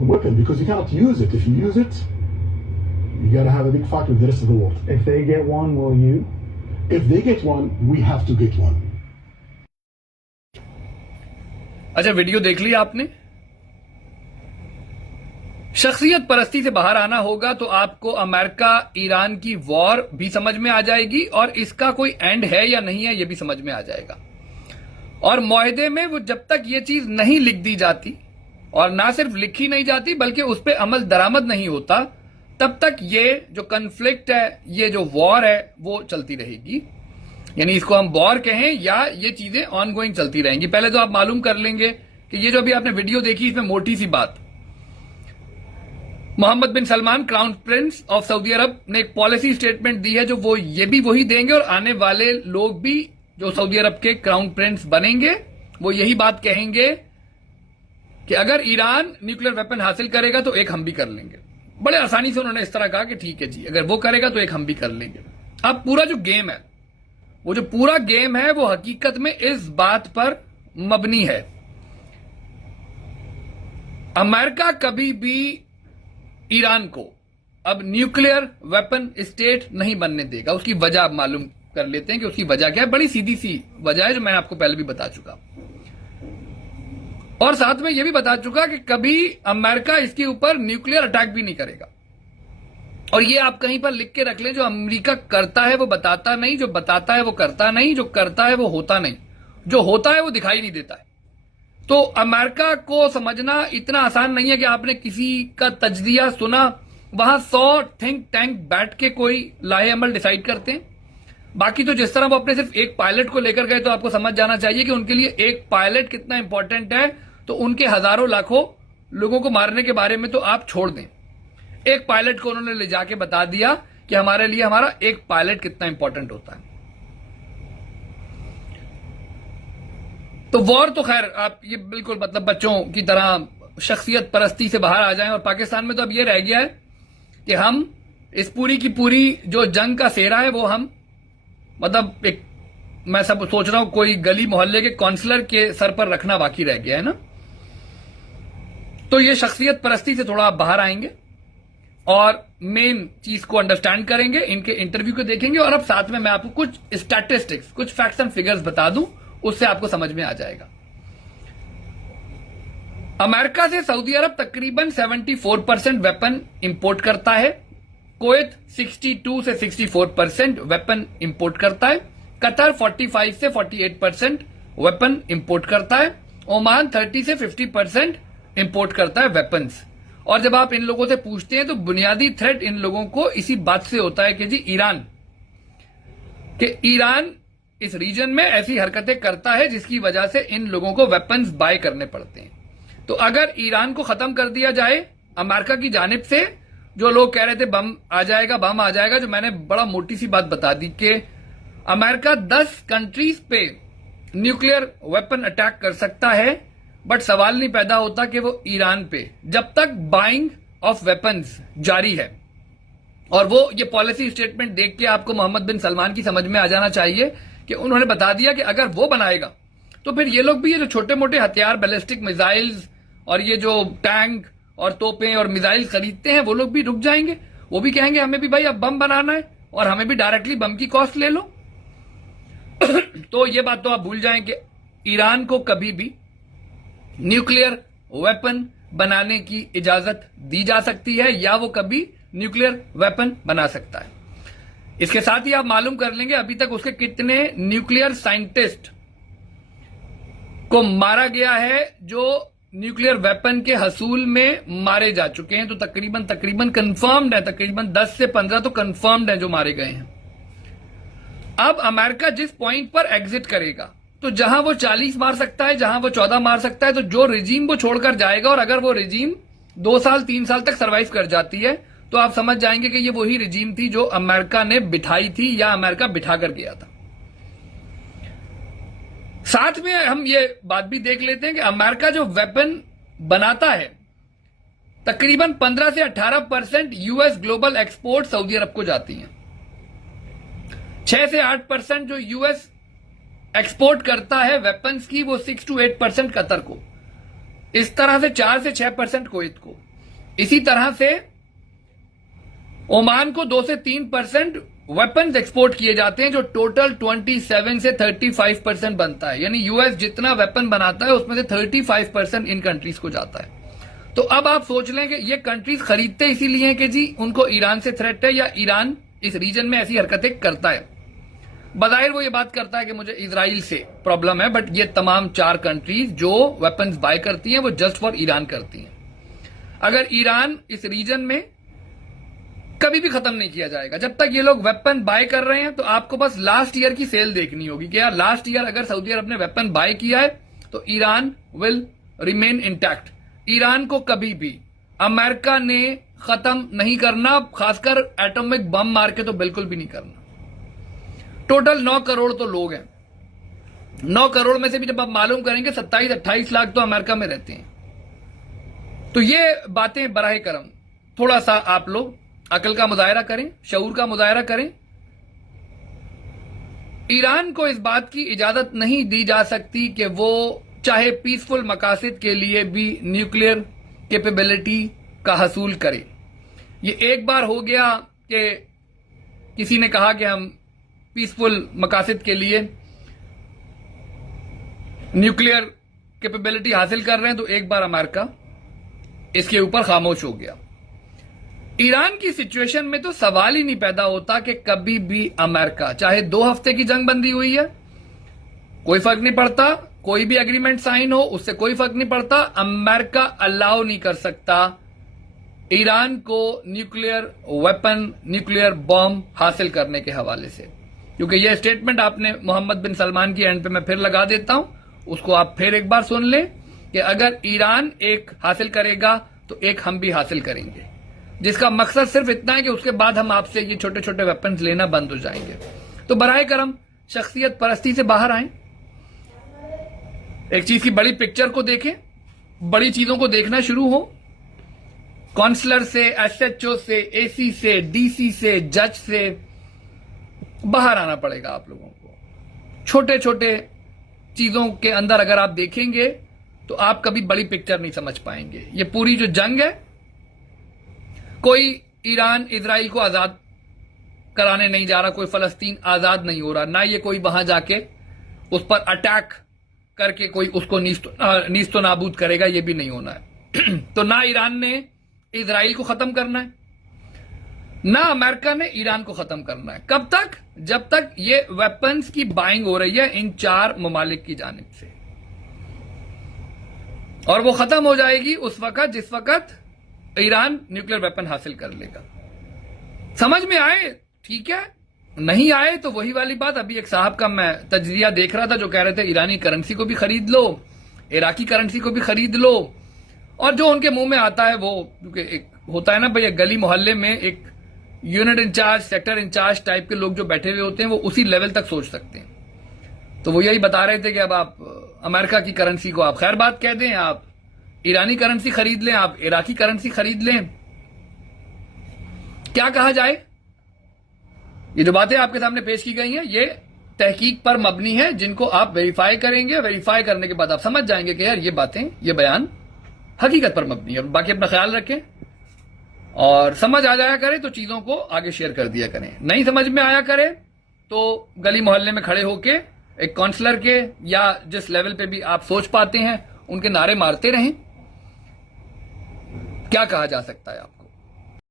weapon because you cannot use it. If you use it, you got to have a big fight with the rest of the world. If they get one, will you? If they get one, we have to get one. अच्छा, video देख लिया आपने। शख्सियत परस्ती से बाहर आना होगा तो आपको अमेरिका ईरान की वॉर भी समझ में आ जाएगी और इसका कोई एंड है या नहीं है यह भी समझ में आ जाएगा। और मुआहदे में वो जब तक ये चीज नहीं लिख दी जाती और ना सिर्फ लिखी नहीं जाती बल्कि उस पर अमल दरामद नहीं होता, तब तक ये जो कन्फ्लिक्ट है, ये जो वॉर है, वो चलती रहेगी। यानी इसको हम वॉर कहें या ये चीजें ऑनगोइंग चलती रहेंगी। पहले तो आप मालूम कर लेंगे कि ये जो अभी आपने वीडियो देखी, इसमें मोटी सी बात, Mohammed bin Salman crown prince of Saudi Arabia ने एक पॉलिसी स्टेटमेंट दी है जो वो ये भी वही देंगे और आने वाले लोग भी जो सऊदी अरब के क्राउन प्रिंस बनेंगे वो यही बात कहेंगे कि अगर ईरान न्यूक्लियर वेपन हासिल करेगा तो एक हम भी कर लेंगे। बड़े आसानी से उन्होंने इस तरह कहा कि ठीक है जी, अगर वो करेगा तो एक हम भी कर लेंगे। अब पूरा जो गेम है, वो जो पूरा गेम है, वो हकीकत में इस बात पर मबनी है, अमेरिका कभी भी ईरान को अब न्यूक्लियर वेपन स्टेट नहीं बनने देगा। उसकी वजह आप मालूम कर लेते हैं कि उसकी वजह क्या है। बड़ी सीधी सी वजह है जो मैंने आपको पहले भी बता चुका और साथ में यह भी बता चुका कि कभी अमेरिका इसके ऊपर न्यूक्लियर अटैक भी नहीं करेगा। और ये आप कहीं पर लिख के रख लें, जो अमेरिका करता है वो बताता नहीं, जो बताता है वो करता नहीं, जो करता है वो होता नहीं, जो होता है वो दिखाई नहीं देता है। तो अमेरिका को समझना इतना आसान नहीं है कि आपने किसी का तजदिया सुना, वहां 100 थिंक टैंक बैठ के कोई लाहे अमल डिसाइड करते हैं। बाकी तो जिस तरह वो अपने सिर्फ एक पायलट को लेकर गए, तो आपको समझ जाना चाहिए कि उनके लिए एक पायलट कितना इंपॉर्टेंट है, तो उनके हजारों लाखों लोगों को मारने के बारे में तो आप छोड़ दें। एक पायलट को उन्होंने ले जाके बता दिया कि हमारे लिए हमारा एक पायलट कितना इंपॉर्टेंट होता है। तो वॉर तो खैर आप ये बिल्कुल मतलब बच्चों की तरह शख्सियत परस्ती से बाहर आ जाएं। और पाकिस्तान में तो अब ये रह गया है कि हम इस पूरी की पूरी जो जंग का सेहरा है वो हम मतलब एक, मैं सब सोच रहा हूं कोई गली मोहल्ले के काउंसलर के सर पर रखना बाकी रह गया है ना। तो ये शख्सियत परस्ती से थोड़ा आप बाहर आएंगे और मेन चीज को अंडरस्टैंड करेंगे, इनके इंटरव्यू को देखेंगे और अब साथ में मैं आपको कुछ स्टैटिस्टिक्स, कुछ फैक्ट्स एंड फिगर्स बता दूं, उससे आपको समझ में आ जाएगा। अमेरिका से सऊदी अरब तकरीबन 74% वेपन इंपोर्ट करता है, कुवैत 62 से 64% वेपन इंपोर्ट करता है, कतर 45 से 48% वेपन इंपोर्ट करता है, ओमान 30 से 50% इंपोर्ट करता है वेपन्स। और जब आप इन लोगों से पूछते हैं तो बुनियादी थ्रेट इन लोगों को इसी बात से होता है कि जी ईरान इस रीजन में ऐसी हरकतें करता है जिसकी वजह से इन लोगों को वेपन्स बाय करने पड़ते हैं। तो अगर ईरान को खत्म कर दिया जाए अमेरिका की जानिब से, जो लोग कह रहे थे बम आ जाएगा, जो मैंने बड़ा मोटी सी बात बता दी कि अमेरिका 10 कंट्रीज पे न्यूक्लियर वेपन अटैक कर सकता है, बट सवाल नहीं पैदा होता कि वो ईरान पे, जब तक बाइंग ऑफ वेपन्स जारी है। और वो ये पॉलिसी स्टेटमेंट देख के आपको मोहम्मद बिन सलमान की समझ में आ जाना चाहिए कि उन्होंने बता दिया कि अगर वो बनाएगा तो फिर ये लोग भी ये जो छोटे मोटे हथियार, बैलिस्टिक मिसाइल्स और ये जो टैंक और तोपें और मिसाइल खरीदते हैं, वो लोग भी रुक जाएंगे। वो भी कहेंगे हमें भी भाई अब बम बनाना है और हमें भी डायरेक्टली बम की कॉस्ट ले लो। तो ये बात तो आप भूल जाएं कि ईरान को कभी भी न्यूक्लियर वेपन बनाने की इजाजत दी जा सकती है या वो कभी न्यूक्लियर वेपन बना सकता है। इसके साथ ही आप मालूम कर लेंगे अभी तक उसके कितने न्यूक्लियर साइंटिस्ट को मारा गया है जो न्यूक्लियर वेपन के हसूल में मारे जा चुके हैं। तो तकरीबन कंफर्म्ड है, तकरीबन 10 से 15 तो कंफर्म्ड है जो मारे गए हैं। अब अमेरिका जिस पॉइंट पर एग्जिट करेगा, तो जहां वो 40 मार सकता है, जहां वो 14 मार सकता है, तो जो रिजीम वो छोड़कर जाएगा, और अगर वो रिजीम 2 साल 3 साल तक सर्वाइव कर जाती है, तो आप समझ जाएंगे कि ये वही रिजीम थी जो अमेरिका ने बिठाई थी या अमेरिका बिठा कर गया था। साथ में हम ये बात भी देख लेते हैं कि अमेरिका जो वेपन बनाता है, तकरीबन 15 से 18% यूएस ग्लोबल एक्सपोर्ट सऊदी अरब को जाती हैं। 6 से 8% जो यूएस एक्सपोर्ट करता है वेपन्स की, वो 6 to 8% कतर को, इस तरह से 4 से 6% कुवैत को। इसी तरह से ओमान को 2 से 3% वेपन्स एक्सपोर्ट किए जाते हैं, जो टोटल 27 से 35% बनता है। यानी यूएस जितना वेपन बनाता है उसमें से 35% इन कंट्रीज को जाता है। तो अब आप सोच लें कि ये कंट्रीज खरीदते इसीलिए हैं कि जी उनको ईरान से थ्रेट है, या ईरान इस रीजन में ऐसी हरकतें करता है। बज़ाहिर वो ये बात करता है कि मुझे इजराइल से प्रॉब्लम है, बट ये तमाम 4 कंट्रीज जो वेपन्स बाय करती हैं वो जस्ट फॉर ईरान करती हैं। अगर ईरान इस रीजन में कभी भी खत्म नहीं किया जाएगा, जब तक ये लोग वेपन बाय कर रहे हैं, तो आपको बस लास्ट ईयर की सेल देखनी होगी कि यार लास्ट ईयर अगर सऊदी अरब ने वेपन बाय किया है तो Iran will remain intact. Iran को कभी भी अमेरिका ने खत्म नहीं करना, खासकर एटॉमिक बम मार के तो बिल्कुल भी नहीं करना। टोटल 9 करोड़ तो लोग हैं, 9 करोड़ में से भी जब आप मालूम करेंगे 27-28 लाख तो अमेरिका में रहते हैं। तो ये बातें बराह करम थोड़ा सा आप लोग अकल का मुजाहरा करें, शऊर का मुजाहरा करें। ईरान को इस बात की इजाजत नहीं दी जा सकती कि वो चाहे पीसफुल मकासद के लिए भी न्यूक्लियर कैपेबिलिटी का हसूल करे। ये एक बार हो गया कि किसी ने कहा कि हम पीसफुल मकासद के लिए न्यूक्लियर कैपेबिलिटी हासिल कर रहे हैं, तो एक बार अमेरिका इसके ऊपर खामोश हो गया। ईरान की सिचुएशन में तो सवाल ही नहीं पैदा होता कि कभी भी अमेरिका, चाहे 2 हफ्ते की जंग बंदी हुई है, कोई फर्क नहीं पड़ता, कोई भी एग्रीमेंट साइन हो उससे कोई फर्क नहीं पड़ता, अमेरिका अलाउ नहीं कर सकता ईरान को न्यूक्लियर वेपन, न्यूक्लियर बॉम्ब हासिल करने के हवाले से। क्योंकि यह स्टेटमेंट आपने मोहम्मद बिन सलमान की एंड पे मैं फिर लगा देता हूं, उसको आप फिर एक बार सुन लें कि अगर ईरान एक हासिल करेगा तो एक हम भी हासिल करेंगे, जिसका मकसद सिर्फ इतना है कि उसके बाद हम आपसे ये छोटे छोटे वेपन्स लेना बंद हो जाएंगे। तो बराए करम शख्सियत परस्ती से बाहर आए, एक चीज की बड़ी पिक्चर को देखें, बड़ी चीजों को देखना शुरू हो। काउंसलर से, एसएचओ से, एसी से, डीसी से, जज से बाहर आना पड़ेगा आप लोगों को। छोटे छोटे चीजों के अंदर अगर आप देखेंगे तो आप कभी बड़ी पिक्चर नहीं समझ पाएंगे। ये पूरी जो जंग है, कोई ईरान इजराइल को आजाद कराने नहीं जा रहा, कोई फलस्तीन आजाद नहीं हो रहा, ना ये कोई वहां जाके उस पर अटैक करके कोई उसको नीस्तो नाबूद करेगा, ये भी नहीं होना है। तो ना ईरान ने इजराइल को खत्म करना है, ना अमेरिका ने ईरान को खत्म करना है। कब तक? जब तक ये वेपन्स की बाइंग हो रही है इन 4 ममालिक की जानिब से, और वो खत्म हो जाएगी उस वक्त जिस वक्त ईरान न्यूक्लियर वेपन हासिल कर लेगा। समझ में आए? ठीक है, नहीं आए तो वही वाली बात। अभी एक साहब का मैं तजरिया देख रहा था जो कह रहे थे ईरानी करेंसी को भी खरीद लो, इराकी करेंसी को भी खरीद लो, और जो उनके मुंह में आता है वो, क्योंकि एक होता है ना भाई, गली मोहल्ले में एक unit incharge, sector incharge type के लोग जो बैठे हुए होते हैं वो उसी लेवल तक सोच सकते हैं। तो वो यही बता रहे थे कि अब आप अमेरिका की करेंसी को आप खैर बात कह दें, आप ईरानी करेंसी खरीद लें, आप इराकी करेंसी खरीद लें, क्या कहा जाए। ये जो बातें आपके सामने पेश की गई हैं ये तहकीक पर मबनी है, जिनको आप वेरीफाई करेंगे। वेरीफाई करने के बाद आप समझ जाएंगे कि यार ये बातें, ये बयान हकीकत पर मबनी है। बाकी अपना ख्याल रखें और समझ आ जाया करे तो चीजों को आगे शेयर कर दिया करें, नहीं समझ में आया करे तो गली मोहल्ले में खड़े होके एक काउंसलर के या जिस लेवल पे भी आप सोच पाते हैं उनके नारे मारते रहें। क्या कहा जा सकता है आपको।